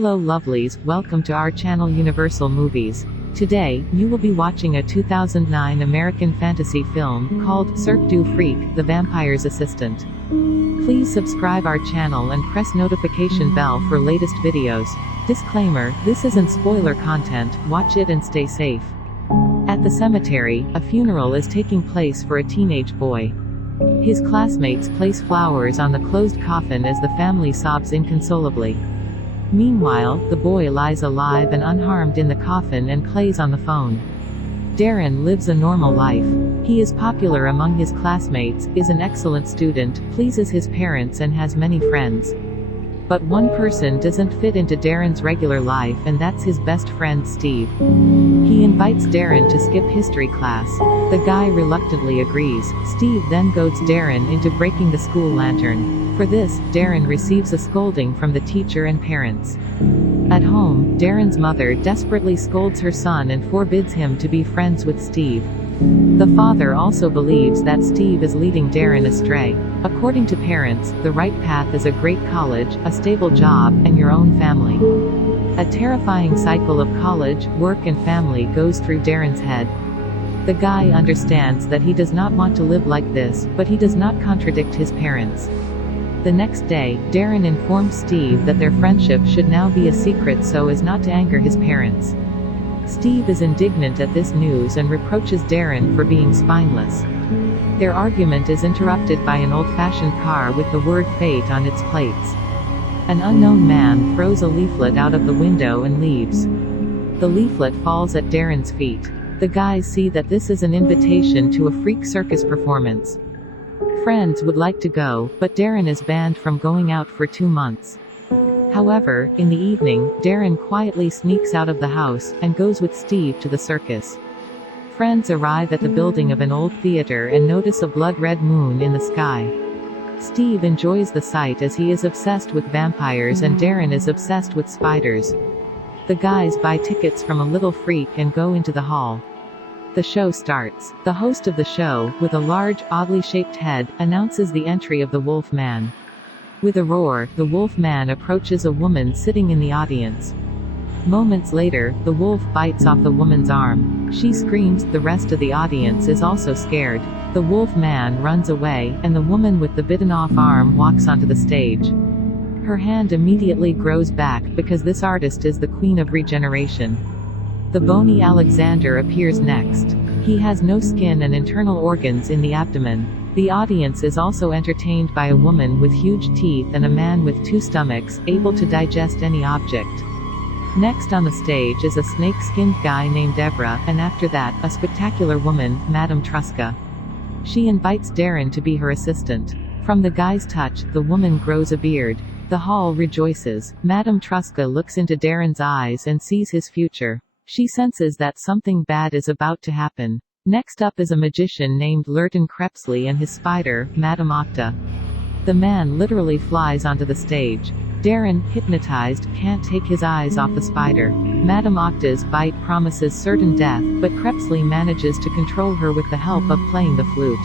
Hello lovelies, welcome to our channel Universal Movies. Today, you will be watching a 2009 American fantasy film called Cirque Du Freak, The Vampire's Assistant. Please subscribe our channel and press notification bell for latest videos. Disclaimer, this isn't spoiler content, watch it and stay safe. At the cemetery, a funeral is taking place for a teenage boy. His classmates place flowers on the closed coffin as the family sobs inconsolably. Meanwhile, the boy lies alive and unharmed in the coffin and plays on the phone. Darren lives a normal life. He is popular among his classmates, is an excellent student, pleases his parents and has many friends. But one person doesn't fit into Darren's regular life, and that's his best friend Steve. He invites Darren to skip history class. The guy reluctantly agrees. Steve then goads Darren into breaking the school lantern. For this, Darren receives a scolding from the teacher and parents. At home, Darren's mother desperately scolds her son and forbids him to be friends with Steve. The father also believes that Steve is leading Darren astray. According to parents, the right path is a great college, a stable job, and your own family. A terrifying cycle of college, work and family goes through Darren's head. The guy understands that he does not want to live like this, but he does not contradict his parents. The next day, Darren informs Steve that their friendship should now be a secret so as not to anger his parents. Steve is indignant at this news and reproaches Darren for being spineless. Their argument is interrupted by an old-fashioned car with the word fate on its plates. An unknown man throws a leaflet out of the window and leaves. The leaflet falls at Darren's feet. The guys see that this is an invitation to a freak circus performance. Friends would like to go, but Darren is banned from going out for 2 months. However, in the evening, Darren quietly sneaks out of the house, and goes with Steve to the circus. Friends arrive at the building of an old theater and notice a blood-red moon in the sky. Steve enjoys the sight as he is obsessed with vampires and Darren is obsessed with spiders. The guys buy tickets from a little freak and go into the hall. The show starts. The host of the show, with a large, oddly shaped head, announces the entry of the Wolf Man. With a roar, the Wolf Man approaches a woman sitting in the audience. Moments later, the wolf bites off the woman's arm. She screams, the rest of the audience is also scared. The Wolf Man runs away, and the woman with the bitten off arm walks onto the stage. Her hand immediately grows back, because this artist is the queen of regeneration. The bony Alexander appears next. He has no skin and internal organs in the abdomen. The audience is also entertained by a woman with huge teeth and a man with 2 stomachs, able to digest any object. Next on the stage is a snake-skinned guy named Evra, and after that, a spectacular woman, Madam Octa. She invites Darren to be her assistant. From the guy's touch, the woman grows a beard. The hall rejoices. Madam Octa looks into Darren's eyes and sees his future. She senses that something bad is about to happen. Next up is a magician named Larten Crepsley and his spider, Madam Octa. The man literally flies onto the stage. Darren, hypnotized, can't take his eyes off the spider. Madam Octa's bite promises certain death, but Crepsley manages to control her with the help of playing the flute.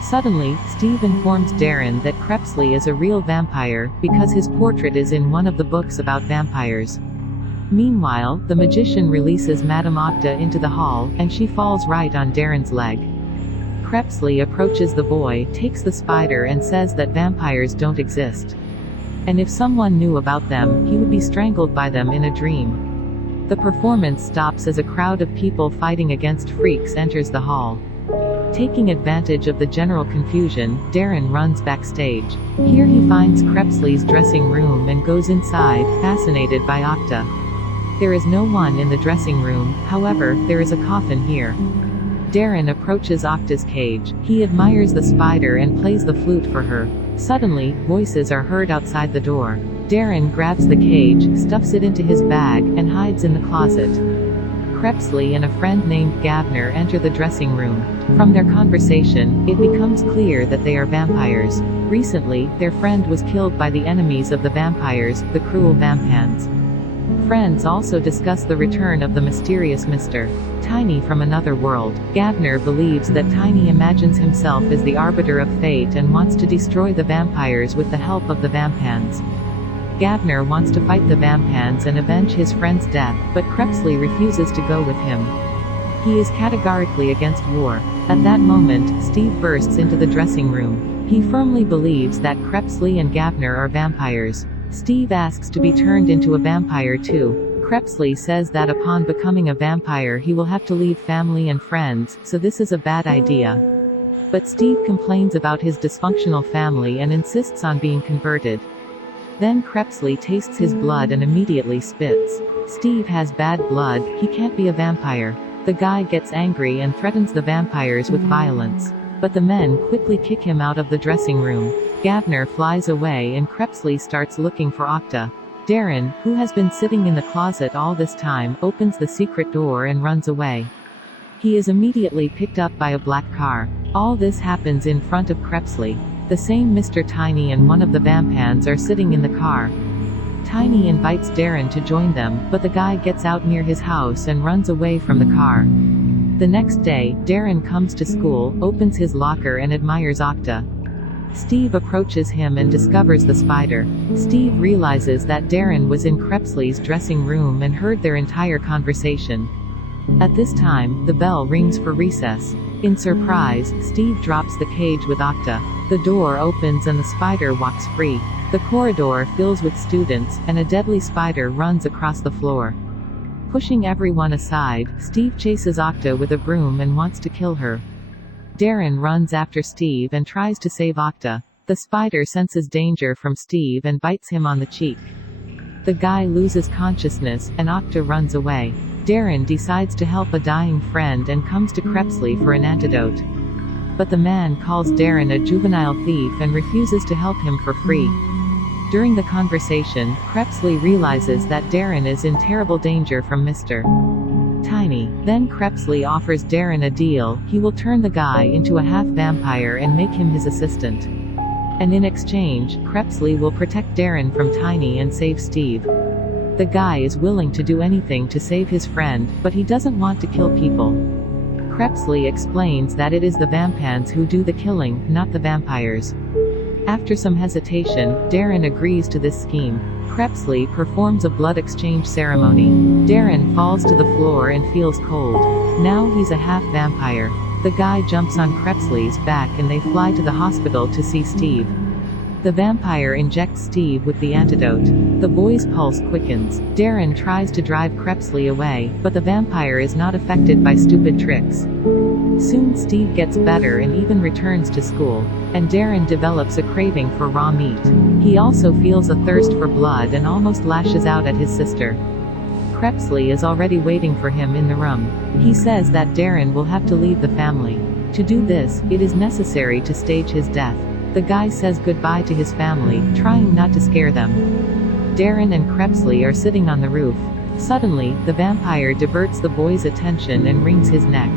Suddenly, Steve informs Darren that Crepsley is a real vampire, because his portrait is in one of the books about vampires. Meanwhile, the magician releases Madam Octa into the hall, and she falls right on Darren's leg. Crepsley approaches the boy, takes the spider and says that vampires don't exist. And if someone knew about them, he would be strangled by them in a dream. The performance stops as a crowd of people fighting against freaks enters the hall. Taking advantage of the general confusion, Darren runs backstage. Here he finds Crepsley's dressing room and goes inside, fascinated by Octa. There is no one in the dressing room, however, there is a coffin here. Darren approaches Octa's cage. He admires the spider and plays the flute for her. Suddenly, voices are heard outside the door. Darren grabs the cage, stuffs it into his bag, and hides in the closet. Crepsley and a friend named Gavner enter the dressing room. From their conversation, it becomes clear that they are vampires. Recently, their friend was killed by the enemies of the vampires, the cruel vampans. Friends also discuss the return of the mysterious Mr. Tiny from another world. Gavner believes that Tiny imagines himself as the arbiter of fate and wants to destroy the vampires with the help of the vampans. Gavner wants to fight the vampans and avenge his friend's death, but Crepsley refuses to go with him. He is categorically against war. At that moment, Steve bursts into the dressing room. He firmly believes that Crepsley and Gavner are vampires. Steve asks to be turned into a vampire too. Crepsley says that upon becoming a vampire he will have to leave family and friends, so this is a bad idea. But Steve complains about his dysfunctional family and insists on being converted. Then Crepsley tastes his blood and immediately spits. Steve has bad blood, he can't be a vampire. The guy gets angry and threatens the vampires with violence. But the men quickly kick him out of the dressing room. Gavner flies away and Crepsley starts looking for Octa. Darren, who has been sitting in the closet all this time, opens the secret door and runs away. He is immediately picked up by a black car. All this happens in front of Crepsley. The same Mr. Tiny and one of the vampans are sitting in the car. Tiny invites Darren to join them, but the guy gets out near his house and runs away from the car. The next day, Darren comes to school, opens his locker and admires Octa. Steve approaches him and discovers the spider. Steve realizes that Darren was in Crepsley's dressing room and heard their entire conversation. At this time, the bell rings for recess. In surprise, Steve drops the cage with Octa. The door opens and the spider walks free. The corridor fills with students, and a deadly spider runs across the floor. Pushing everyone aside, Steve chases Octa with a broom and wants to kill her. Darren runs after Steve and tries to save Octa. The spider senses danger from Steve and bites him on the cheek. The guy loses consciousness, and Octa runs away. Darren decides to help a dying friend and comes to Crepsley for an antidote. But the man calls Darren a juvenile thief and refuses to help him for free. During the conversation, Crepsley realizes that Darren is in terrible danger from Mr. Tiny. Then Crepsley offers Darren a deal: he will turn the guy into a half-vampire and make him his assistant. And in exchange, Crepsley will protect Darren from Tiny and save Steve. The guy is willing to do anything to save his friend, but he doesn't want to kill people. Crepsley explains that it is the vampans who do the killing, not the vampires. After some hesitation, Darren agrees to this scheme. Crepsley performs a blood exchange ceremony. Darren falls to the floor and feels cold. Now he's a half-vampire. The guy jumps on Crepsley's back and they fly to the hospital to see Steve. The vampire injects Steve with the antidote. The boy's pulse quickens. Darren tries to drive Crepsley away, but the vampire is not affected by stupid tricks. Soon Steve gets better and even returns to school. And Darren develops a craving for raw meat. He also feels a thirst for blood and almost lashes out at his sister. Crepsley is already waiting for him in the room. He says that Darren will have to leave the family. To do this, it is necessary to stage his death. The guy says goodbye to his family, trying not to scare them. Darren and Crepsley are sitting on the roof. Suddenly, the vampire diverts the boy's attention and wrings his neck.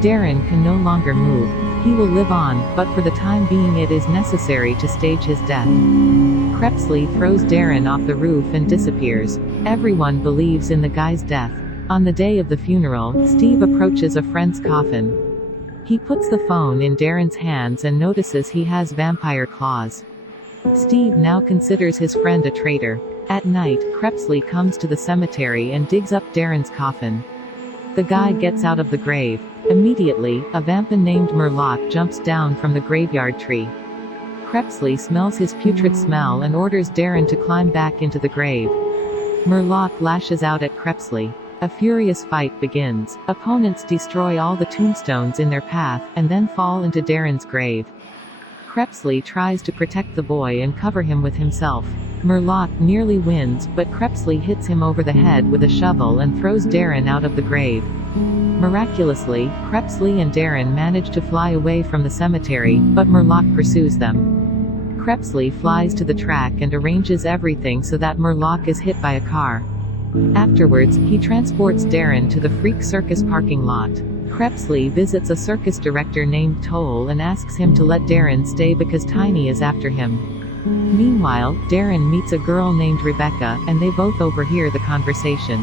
Darren can no longer move. He will live on, but for the time being it is necessary to stage his death. Crepsley throws Darren off the roof and disappears. Everyone believes in the guy's death. On the day of the funeral, Steve approaches a friend's coffin. He puts the phone in Darren's hands and notices he has vampire claws. Steve now considers his friend a traitor. At night, Crepsley comes to the cemetery and digs up Darren's coffin. The guy gets out of the grave. Immediately, a vampin named Murlough jumps down from the graveyard tree. Crepsley smells his putrid smell and orders Darren to climb back into the grave. Murlough lashes out at Crepsley. A furious fight begins. Opponents destroy all the tombstones in their path, and then fall into Darren's grave. Crepsley tries to protect the boy and cover him with himself. Murlough nearly wins, but Crepsley hits him over the head with a shovel and throws Darren out of the grave. Miraculously, Crepsley and Darren manage to fly away from the cemetery, but Murlough pursues them. Crepsley flies to the track and arranges everything so that Murlough is hit by a car. Afterwards, he transports Darren to the Freak Circus parking lot. Crepsley visits a circus director named Toll and asks him to let Darren stay because Tiny is after him. Meanwhile, Darren meets a girl named Rebecca, and they both overhear the conversation.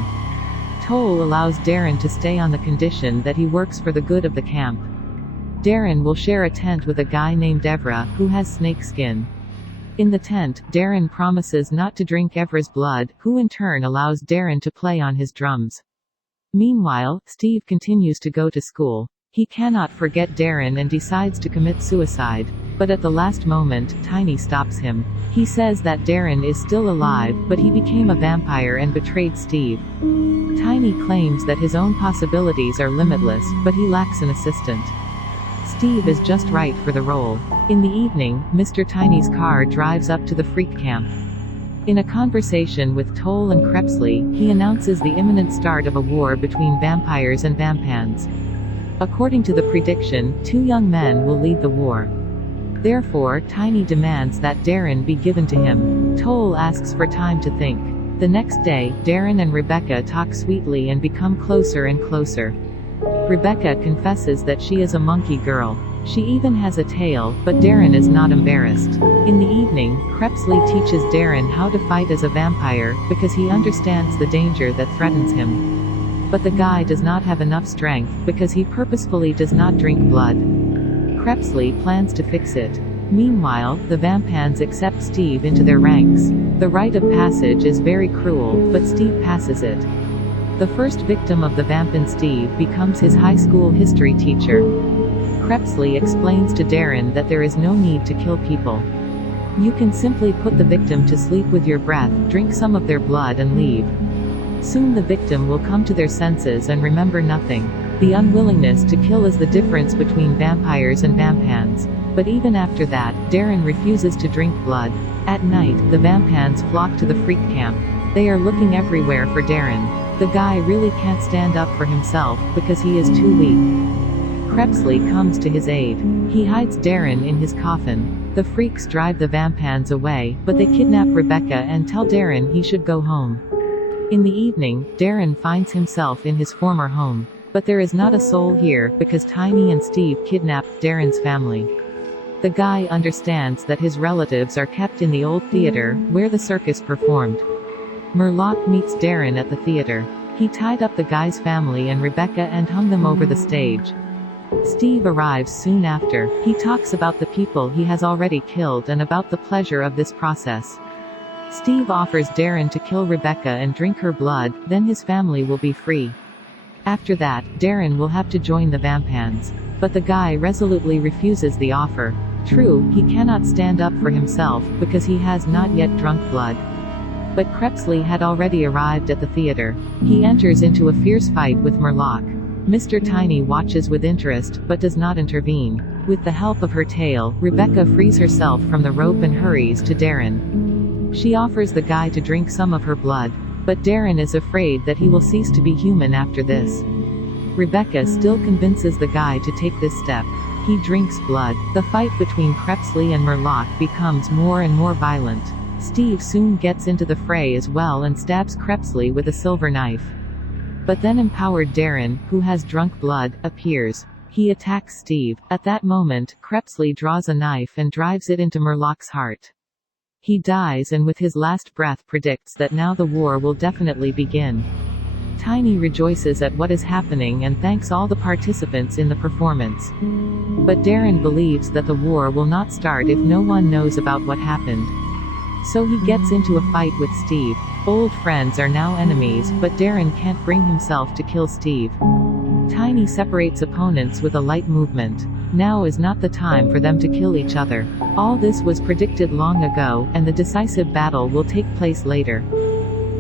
Toll allows Darren to stay on the condition that he works for the good of the camp. Darren will share a tent with a guy named Evra, who has snake skin. In the tent, Darren promises not to drink Evra's blood, who in turn allows Darren to play on his drums. Meanwhile, Steve continues to go to school. He cannot forget Darren and decides to commit suicide. But at the last moment, Tiny stops him. He says that Darren is still alive, but he became a vampire and betrayed Steve. Tiny claims that his own possibilities are limitless, but he lacks an assistant. Steve is just right for the role. In the evening, Mr. Tiny's car drives up to the freak camp. In a conversation with Toll and Crepsley, he announces the imminent start of a war between vampires and vampans. According to the prediction, 2 young men will lead the war. Therefore, Tiny demands that Darren be given to him. Toll asks for time to think. The next day, Darren and Rebecca talk sweetly and become closer and closer. Rebecca confesses that she is a monkey girl. She even has a tail, but Darren is not embarrassed. In the evening, Crepsley teaches Darren how to fight as a vampire, because he understands the danger that threatens him. But the guy does not have enough strength, because he purposefully does not drink blood. Crepsley plans to fix it. Meanwhile, the vampans accept Steve into their ranks. The rite of passage is very cruel, but Steve passes it. The first victim of the vampin Steve becomes his high school history teacher. Crepsley explains to Darren that there is no need to kill people. You can simply put the victim to sleep with your breath, drink some of their blood and leave. Soon the victim will come to their senses and remember nothing. The unwillingness to kill is the difference between vampires and vampans. But even after that, Darren refuses to drink blood. At night, the vampans flock to the freak camp. They are looking everywhere for Darren. The guy really can't stand up for himself, because he is too weak. Crepsley comes to his aid. He hides Darren in his coffin. The freaks drive the vampans away, but they kidnap Rebecca and tell Darren he should go home. In the evening, Darren finds himself in his former home. But there is not a soul here, because Tiny and Steve kidnapped Darren's family. The guy understands that his relatives are kept in the old theater, where the circus performed. Murlough meets Darren at the theater. He tied up the guy's family and Rebecca and hung them over the stage. Steve arrives soon after. He talks about the people he has already killed and about the pleasure of this process. Steve offers Darren to kill Rebecca and drink her blood, then his family will be free. After that, Darren will have to join the vampans. But the guy resolutely refuses the offer. True, he cannot stand up for himself, because he has not yet drunk blood. But Crepsley had already arrived at the theater. He enters into a fierce fight with Murlough. Mr. Tiny watches with interest, but does not intervene. With the help of her tail, Rebecca frees herself from the rope and hurries to Darren. She offers the guy to drink some of her blood. But Darren is afraid that he will cease to be human after this. Rebecca still convinces the guy to take this step. He drinks blood. The fight between Crepsley and Murlough becomes more and more violent. Steve soon gets into the fray as well and stabs Crepsley with a silver knife. But then empowered Darren, who has drunk blood, appears. He attacks Steve. At that moment, Crepsley draws a knife and drives it into Murlough's heart. He dies and with his last breath predicts that now the war will definitely begin. Tiny rejoices at what is happening and thanks all the participants in the performance. But Darren believes that the war will not start if no one knows about what happened. So he gets into a fight with Steve. Old friends are now enemies, but Darren can't bring himself to kill Steve. Tiny separates opponents with a light movement. Now is not the time for them to kill each other. All this was predicted long ago, and the decisive battle will take place later.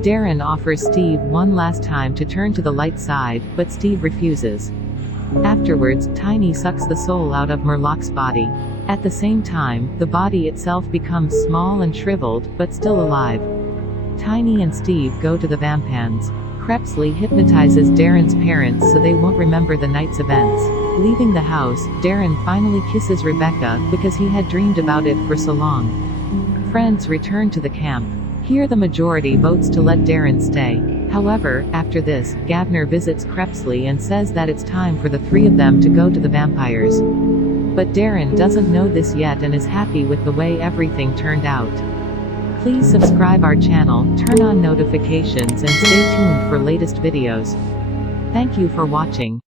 Darren offers Steve one last time to turn to the light side, but Steve refuses. Afterwards, Tiny sucks the soul out of Murlough's body. At the same time, the body itself becomes small and shriveled, but still alive. Tiny and Steve go to the vampans. Crepsley hypnotizes Darren's parents so they won't remember the night's events. Leaving the house, Darren finally kisses Rebecca, because he had dreamed about it for so long. Friends return to the camp. Here the majority votes to let Darren stay. However, after this, Gavner visits Crepsley and says that it's time for the 3 of them to go to the vampires. But Darren doesn't know this yet and is happy with the way everything turned out. Please subscribe our channel, turn on notifications and stay tuned for latest videos. Thank you for watching.